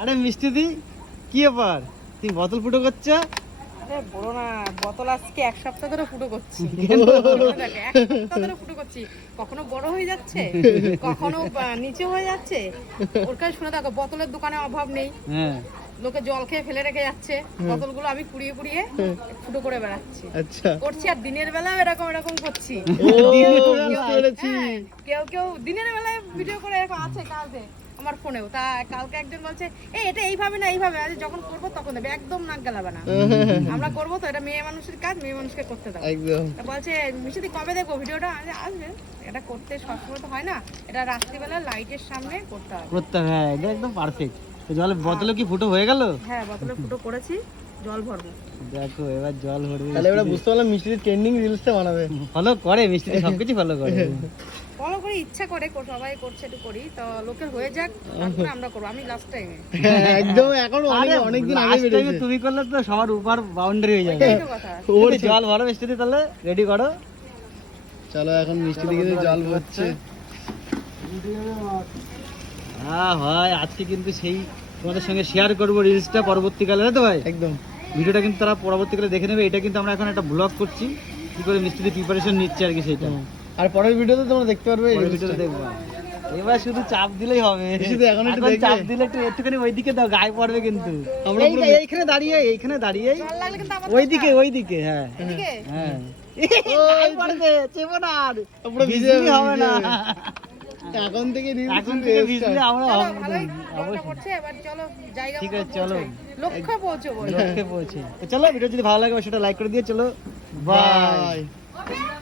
আরে মিষ্টি দি কি ব্যাপার? তুমি বোতল ফুটো করছ? আরে না বোতল আজকে এক সপ্তাহ ধরে ফুটো করছি। এক সপ্তাহ ধরে ফুটো করছি। কখনো বড় হয়ে যাচ্ছে কখনো নিচে হয়ে যাচ্ছে। ওর কাছে শুনে দেখো বোতলের দোকানে অভাব নেই। হ্যাঁ। লোকে জল খেয়ে ফেলে রেখে যাচ্ছে। বোতলগুলো আমি কুড়িয়ে কুড়িয়ে ফুটো করে বেড়াচ্ছি। আচ্ছা। করছি আর দিনের বেলা এরকম এরকম করছি। কেউ- হ্যাঁ, কেউ কেউ দিনের বেলায় ভিডিও করে এরকম আছে কালকে আমার ফোনেও তা কালকে একজন বলছে এই এটা এইভাবে না এইভাবে আরে যখন করব তখন দেবে। একদম নাক গালাবে না। আমরা করব তো এটা মেয়ে মানুষের কাজ মেয়ে মানুষকে করতে দাও। একদম। বলছে মিশিদি কবে দেখব ভিডিওটা আসবে। এটা করতে সবসময় তো হয় না এটা রাত্রিবেলা লাইটের সামনে করতে হবে। করতে হবে হ্যাঁ এটা একদম পারফেক্ট জলে বোতলে কি ফুটো হয়ে গেল? হ্যাঁ বোতলে ফুটো করেছি জল ভরবো। দেখো এবার জল ভরবে। তাহলে এবার বুঝতে পারলাম মিষ্টি ট্রেন্ডিং রিলসটা বানাবে। ফলো করে মিষ্টি সবকিছু ফলো করে। ফলো করে ইচ্ছা করে সবাই করছে একটু করি। তো লোকের হয়ে যাক তারপরে আমরা করব। আমি লাস্ট টাইমে হ্যাঁ, একদম এখন অনেক অনেক দিন আগে বেরিয়েছে। তুমি করলে তো সবার উপর বাউন্ডারি হয়ে যাবে। এই তো কথা ওর জল ভরো মিষ্টি তাহলে রেডি করো। চলো এখন মিষ্টি দিকে জল পড়ছে হ্যাঁ ভাই আজকে কিন্তু সেই তোমাদের সঙ্গে শেয়ার করব রিলসটা পরবর্তীকালে তো ভাই? একদম। ভিডিওটা কিন্তু তারা পরবর্তীকালে দেখে নেবে এটা কিন্তু আমরা এখন একটা ব্লগ করছি। কি করে মিস্ত্রি প্রিপারেশন নিচ্ছে আর কি সেটা। আর পরের ভিডিওতে তোমরা দেখতে পারবে এই। ভিডিওতে দেখব এবার শুধু চাপ দিলেই হবে। শুধু এখন একটু দেখবে? চাপ দিলে একটু একটুখানি ওইদিকে দাও গায়ে পড়বে কিন্তু। আমরা এই- এইখানে দাঁড়িয়ে এইখানে দাঁড়িয়ে। ওইদিকে ওইদিকে হ্যাঁ। হ্যাঁ। চেপো না আর। ভিজে হবে না। এখন থেকে এখন থেকে ভিজলে আমরা এবার চলো জায়গা ঠিক আছে, চলো। লক্ষ্যে পৌঁছবো লক্ষ্যে পৌঁছে। তো চলো ভিডিও যদি ভালো লাগে সেটা লাইক করে দিয়ে চলো। Bye bye